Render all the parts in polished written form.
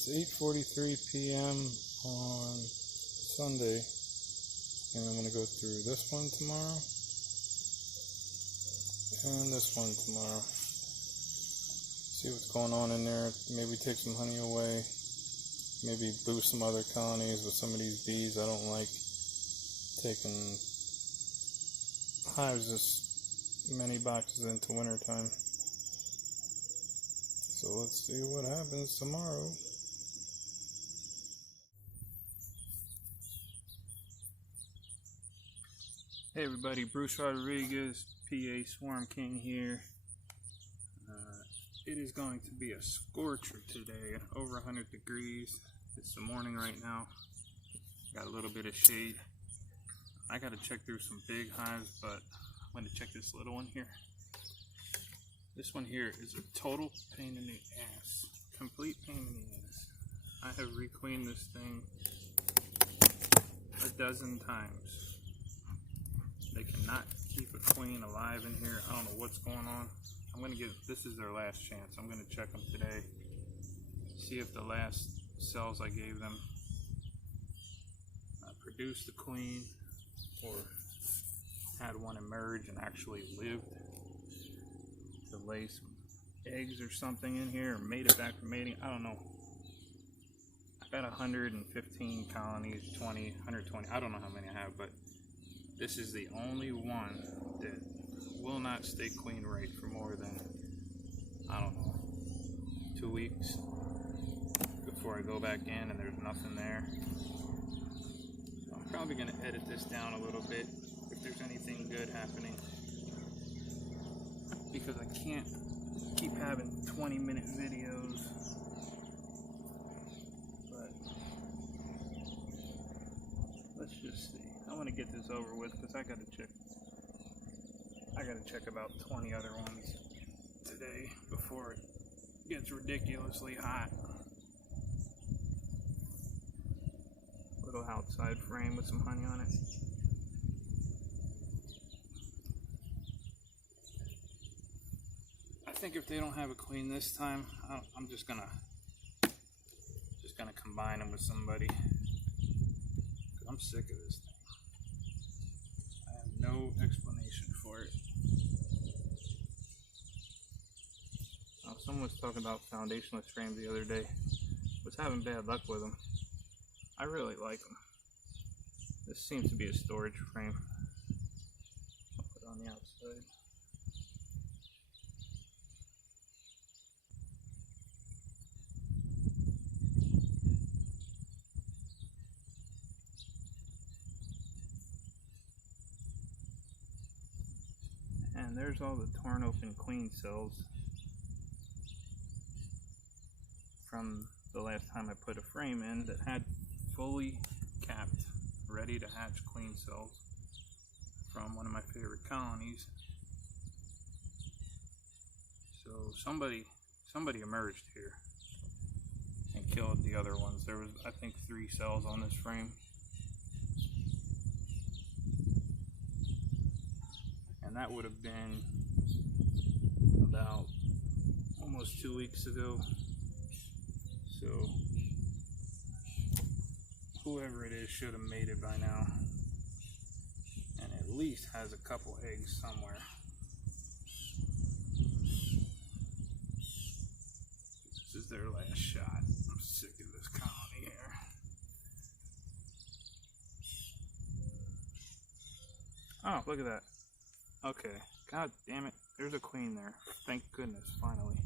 It's 8:43 p.m. on Sunday, and I'm going to go through this one tomorrow and this one tomorrow. See what's going on in there. Maybe take some honey away. Maybe boost some other colonies with some of these bees. I don't like taking hives this many boxes into wintertime. So let's see what happens tomorrow. Hey everybody, Bruce Rodriguez, PA Swarm King here. It is going to be a scorcher today, over 100 degrees. It's the morning right now. Got a little bit of shade. I got to check through some big hives, but I'm going to check this little one here. This one here is a total pain in the ass. Complete pain in the ass. I have requeened this thing a dozen times. They cannot keep a queen alive in here. I don't know what's going on. I'm going to give, this is their last chance. I'm going to check them today. See if the last cells I gave them produced the queen or had one emerge and actually lived to lay some eggs or something in here, or made it back from mating. I don't know. I've got 115 colonies, 120. I don't know how many I have, but this is the only one that will not stay queen right for more than, I don't know, 2 weeks before I go back in and there's nothing there. So I'm probably going to edit this down a little bit if there's anything good happening, because I can't keep having 20-minute videos. But let's just see. I want to get this over with because I got to check about 20 other ones today before it gets ridiculously hot. Little outside frame with some honey on it. I think if they don't have a queen this time, I'm just gonna combine them with somebody. I'm sick of this thing. I have no explanation for it. Now, someone was talking about foundationless frames the other day. Was having bad luck with them. I really like them. This seems to be a storage frame. I'll put it on the outside. And there's all the torn open queen cells from the last time I put a frame in that had fully capped, ready to hatch queen cells from one of my favorite colonies. So somebody emerged here and killed the other ones. There was, I think, 3 cells on this frame. And that would have been about almost 2 weeks ago. So whoever it is should have made it by now, and at least has a couple eggs somewhere. This is their last shot. I'm sick of this colony here. Oh, look at that. Okay, god damn it, there's a queen there. Thank goodness, finally.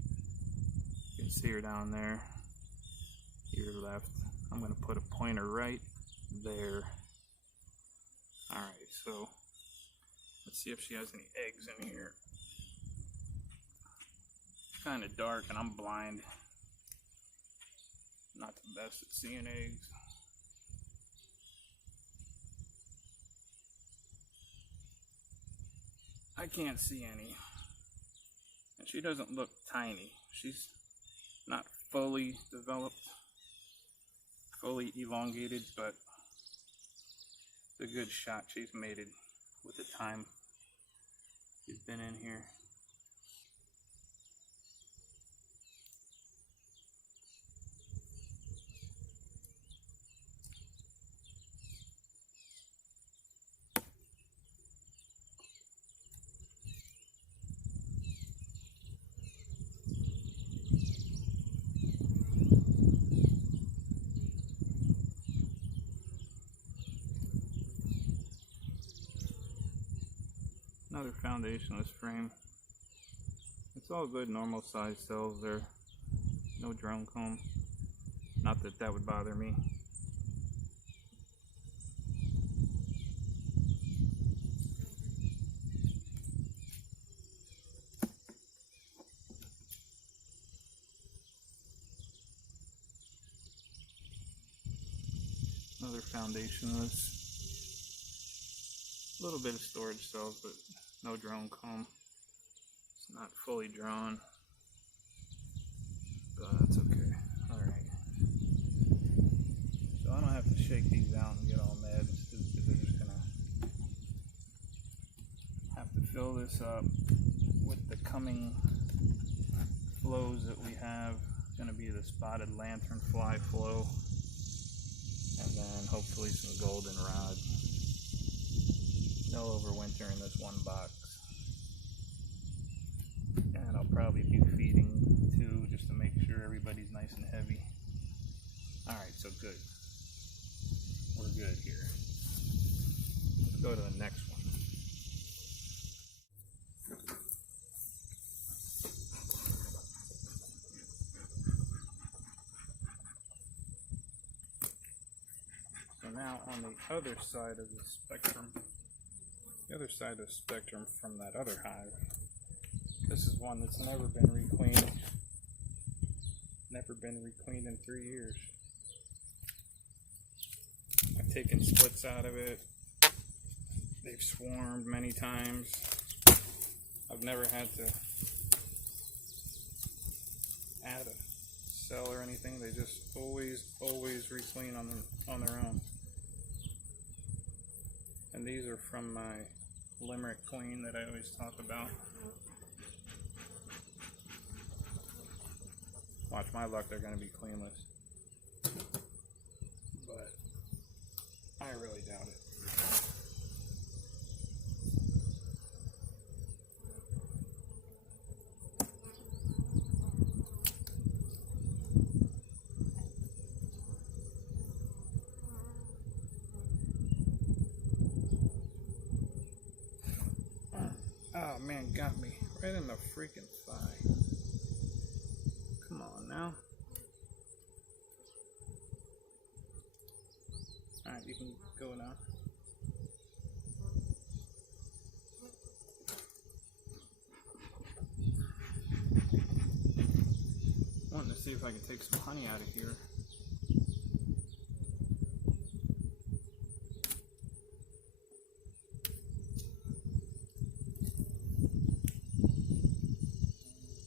You can see her down there. Here left. I'm going to put a pointer right there. Alright, so let's see if she has any eggs in here. It's kind of dark and I'm blind. Not the best at seeing eggs. I can't see any. And she doesn't look tiny. She's not fully developed, fully elongated, but it's a good shot she's mated with the time she's been in here. Another foundationless frame. It's all good normal size cells there. No drone comb. Not that that would bother me. Another foundationless. A little bit of storage cells, but no drone comb. It's not fully drawn, but that's okay. Alright. So I don't have to shake these out and get all mad and stupid because they're just gonna have to fill this up with the coming flows that we have. It's gonna be the spotted lanternfly flow, and then hopefully some goldenrod. They'll overwinter in this one box. And I'll probably be feeding too, just to make sure everybody's nice and heavy. Alright, so good. We're good here. Let's go to the next one. So now on the other side of the spectrum, from that other hive, this is one that's never been recleaned. Never been recleaned in 3 years. I've taken splits out of it. They've swarmed many times. I've never had to add a cell or anything. They just always reclean on their own. And these are from my limerick queen that I always talk about. Watch my luck, they're going to be cleanless. But I really doubt it. Oh man, got me right in the freaking thigh. Come on now. Alright, you can go now. Wanting to see if I can take some honey out of here.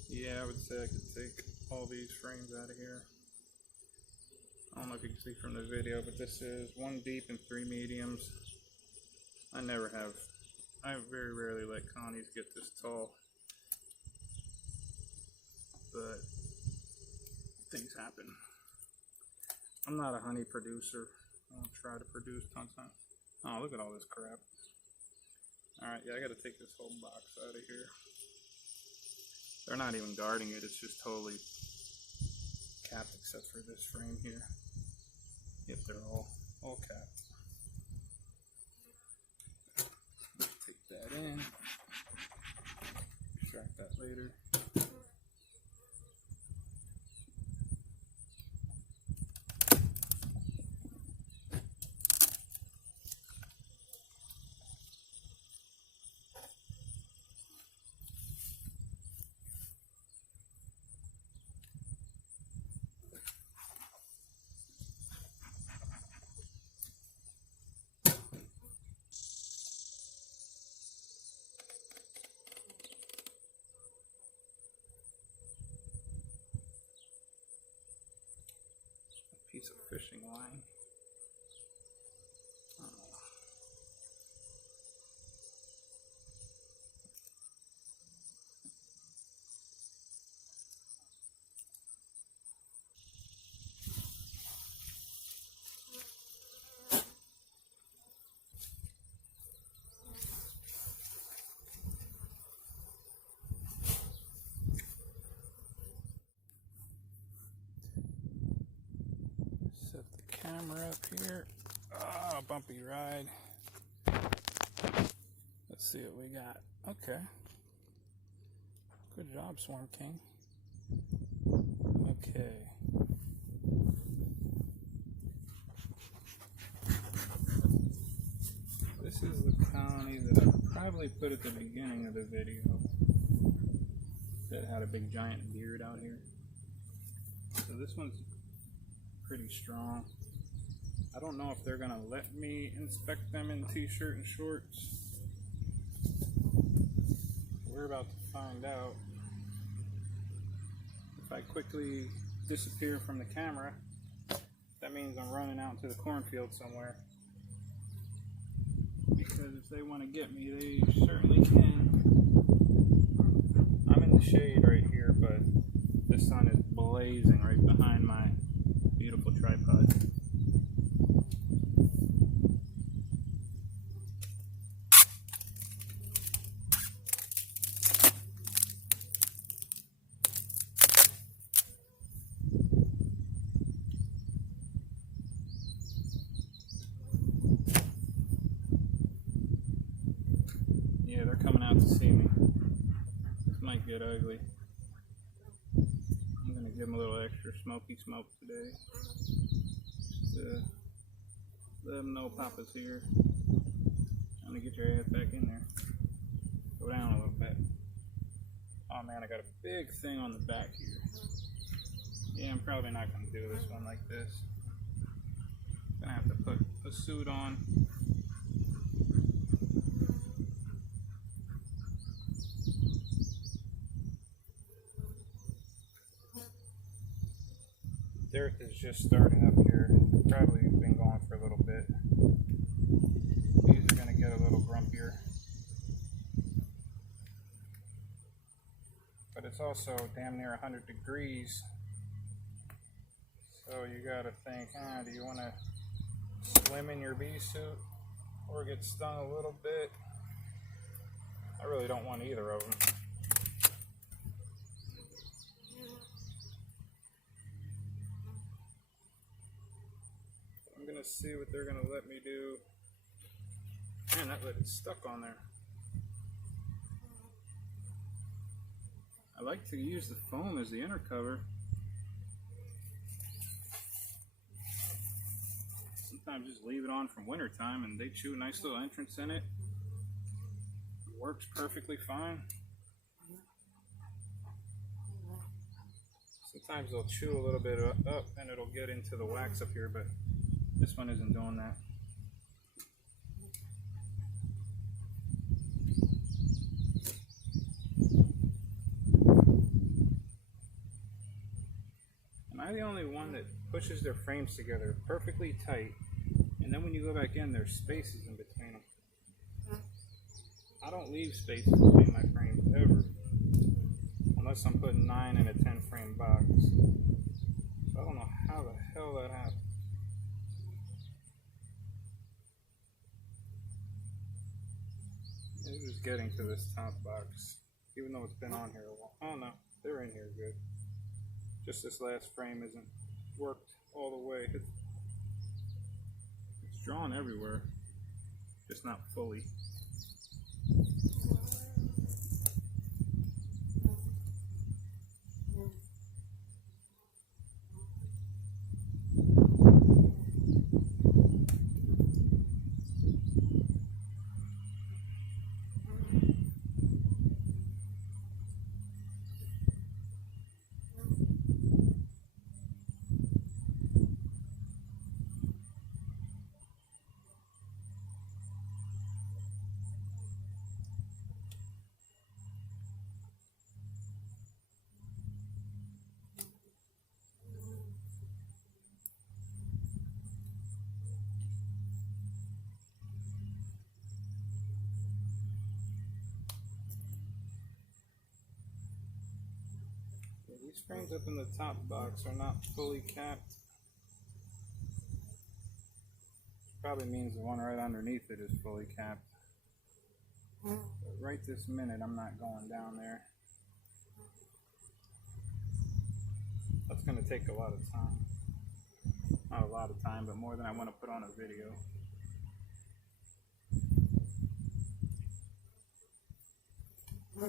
Yeah, I would say I could take all these frames out of here. I don't know if you can see from the video, but this is 1 deep and 3 mediums. I very rarely let colonies get this tall, but things happen. I'm not a honey producer. I don't try to produce tons of. Oh, look at all this crap. Alright, yeah, I gotta take this whole box out of here. They're not even guarding it, it's just totally capped except for this frame here. Yep, they're all capped. Take that in. Extract that later. Piece of fishing line. Camera up here. Oh, bumpy ride. Let's see what we got. Okay. Good job, Swarm King. Okay. This is the colony that I probably put at the beginning of the video that had a big giant beard out here. So this one's pretty strong. I don't know if they're gonna let me inspect them in t-shirt and shorts. We're about to find out. If I quickly disappear from the camera, that means I'm running out into the cornfield somewhere. Because if they want to get me, they certainly can. I'm in the shade right here, but the sun is blazing right behind my beautiful tripod. Yeah, they're coming out to see me. This might get ugly. I'm gonna give them a little extra smoky smoke today. Just to let them know Papa's here. I'm gonna get your ass back in there. Go down a little bit. Oh man, I got a big thing on the back here. Yeah, I'm probably not gonna do this one like this. Gonna have to put a suit on. Dirt is just starting up here. Probably been going for a little bit. These are going to get a little grumpier. But it's also damn near 100 degrees. So you got to think, do you want to swim in your bee suit or get stung a little bit? I really don't want either of them. I'm gonna see what they're gonna let me do. Man, that lid is stuck on there. I like to use the foam as the inner cover. Sometimes just leave it on from winter time and they chew a nice little entrance in it. It works perfectly fine. Sometimes they'll chew a little bit up and it'll get into the wax up here, but this one isn't doing that. Am I the only one that pushes their frames together perfectly tight, and then when you go back in, there's spaces in between them? I don't leave spaces between my frames ever, unless I'm putting 9 in a 10 frame box. So I don't know how the hell that happened. It's just getting to this top box, even though it's been on here a while. Oh no, they're in here good. Just this last frame isn't worked all the way. It's drawn everywhere, just not fully. These frames up in the top box are not fully capped. Probably means the one right underneath it is fully capped. But right this minute, I'm not going down there. That's going to take a lot of time. Not a lot of time, but more than I want to put on a video. So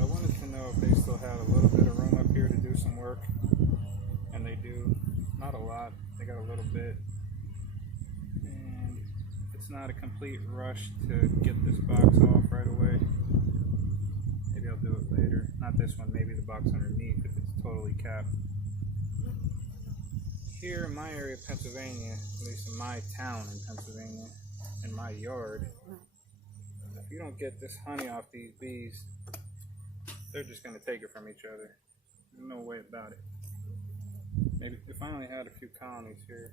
I wanted to know if they still had a little bit of room up here to do some work, and they do. Not a lot, they got a little bit, and it's not a complete rush to get this box off right away. Maybe I'll do it later. Not this one, maybe the box underneath if it's totally capped. Here in my area of Pennsylvania, at least in my town in Pennsylvania, in my yard, if you don't get this honey off these bees, they're just going to take it from each other. There's no way about it. Maybe if I only had a few colonies here,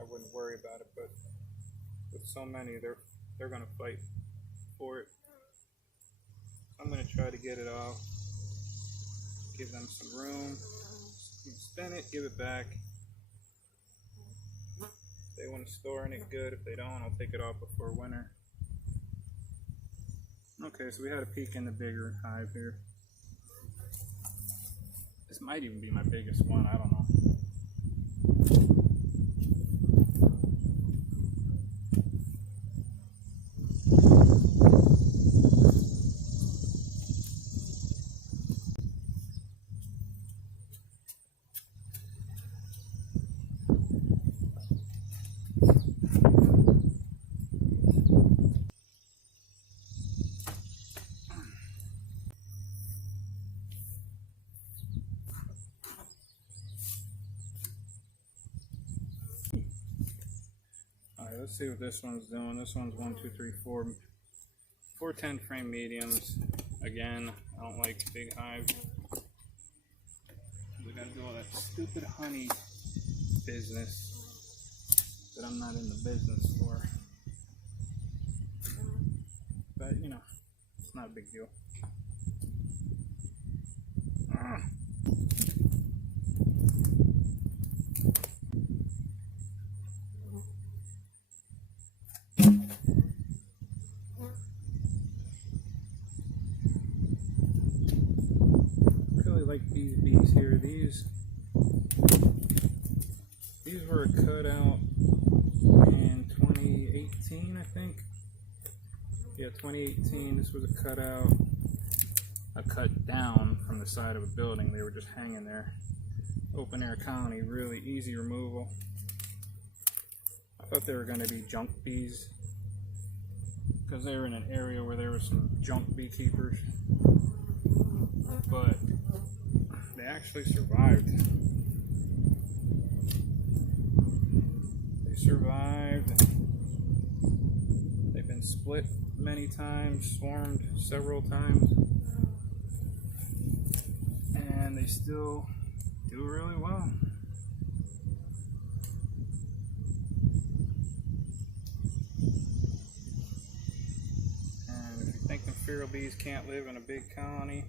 I wouldn't worry about it, but with so many, they're going to fight for it. I'm going to try to get it off, give them some room, spin it, give it back. If they want to store in it, good. If they don't, I'll take it off before winter. Okay, so we had a peek in the bigger hive here. This might even be my biggest one, I don't know. Alright, let's see what this one's doing. This one's 1, 2, 3, 4. 4 10 frame mediums. Again, I don't like big hives. We gotta do all that stupid honey business that I'm not in the business for. But, you know, it's not a big deal. Like these bees here, these were cut out in 2018, I think. Yeah, 2018. This was a cut down from the side of a building. They were just hanging there. Open air colony, really easy removal. I thought they were going to be junk bees because they were in an area where there were some junk beekeepers, but they actually survived. They survived. They've been split many times, swarmed several times, and they still do really well. And if you think the feral bees can't live in a big colony,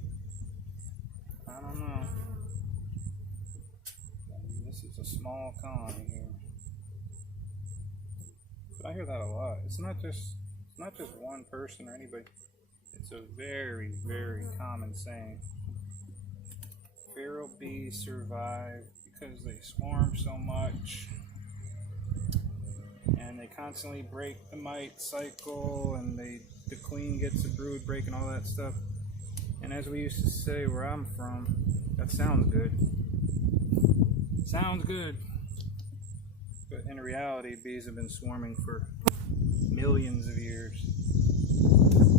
I don't know. This is a small colony here. But I hear that a lot. It's not just one person or anybody. It's a very, very common saying. Feral bees survive because they swarm so much. And they constantly break the mite cycle, and the queen gets the brood break and all that stuff. And as we used to say where I'm from, that sounds good. Sounds good. But in reality, bees have been swarming for millions of years.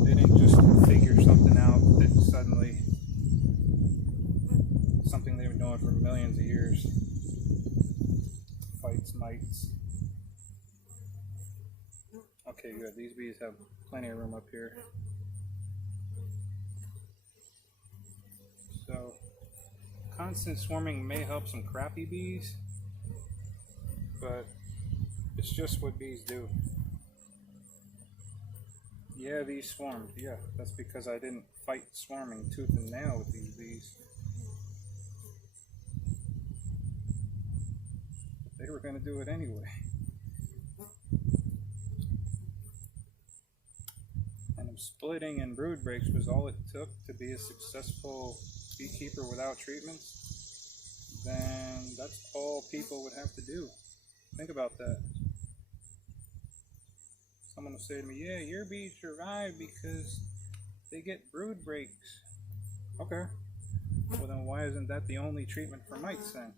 They didn't just figure something out that suddenly, something they've been doing for millions of years. Fights mites. Okay, good. These bees have plenty of room up here. So, constant swarming may help some crappy bees, but it's just what bees do. Yeah, these swarmed. Yeah, that's because I didn't fight swarming tooth and nail with these bees. They were going to do it anyway. And if splitting and brood breaks was all it took to be a successful beekeeper without treatments, then that's all people would have to do. Think about that. Someone will say to me, yeah, your bees survive because they get brood breaks. Okay. Well, then why isn't that the only treatment for mites then?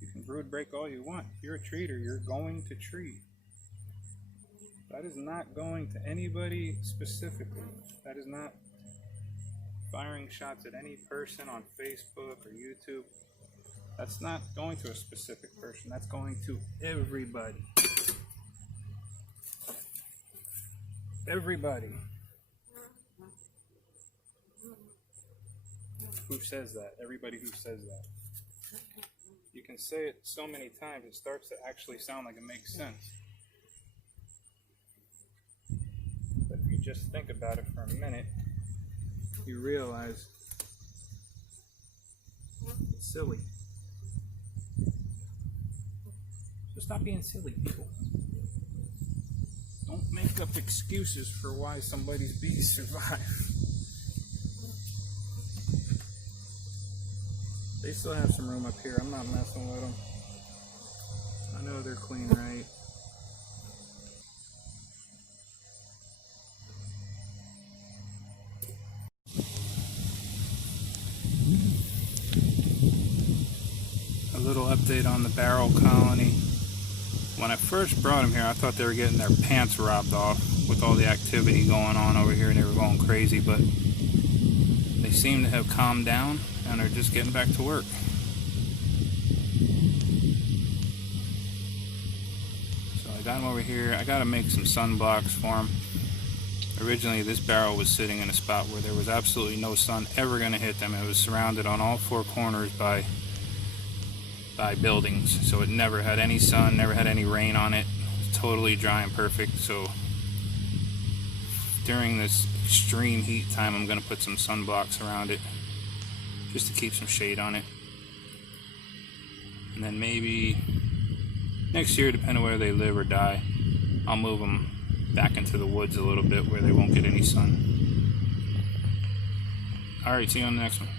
You can brood break all you want. If you're a treater, you're going to treat. That is not going to anybody specifically. That is not firing shots at any person on Facebook or YouTube. That's not going to a specific person. That's going to everybody. Everybody. Who says that? Everybody who says that. You can say it so many times, it starts to actually sound like it makes sense. But if you just think about it for a minute, you realize it's silly. So stop being silly, people. Don't make up excuses for why somebody's bees survive. They still have some room up here. I'm not messing with them. I know they're clean, right? A little update on the barrel colony. When I first brought them here, I thought they were getting their pants robbed off with all the activity going on over here. They were going crazy, but they seem to have calmed down and are just getting back to work. So I got them over here. I got to make some sunblocks for them. Originally, this barrel was sitting in a spot where there was absolutely no sun ever going to hit them. It was surrounded on all four corners by buildings, so it never had any sun, never had any rain on it. It was totally dry and perfect. So during this extreme heat time, I'm going to put some sunblocks around it just to keep some shade on it. And then maybe next year, depending on where they live or die, I'll move them back into the woods a little bit where they won't get any sun. Alright, see you on the next one.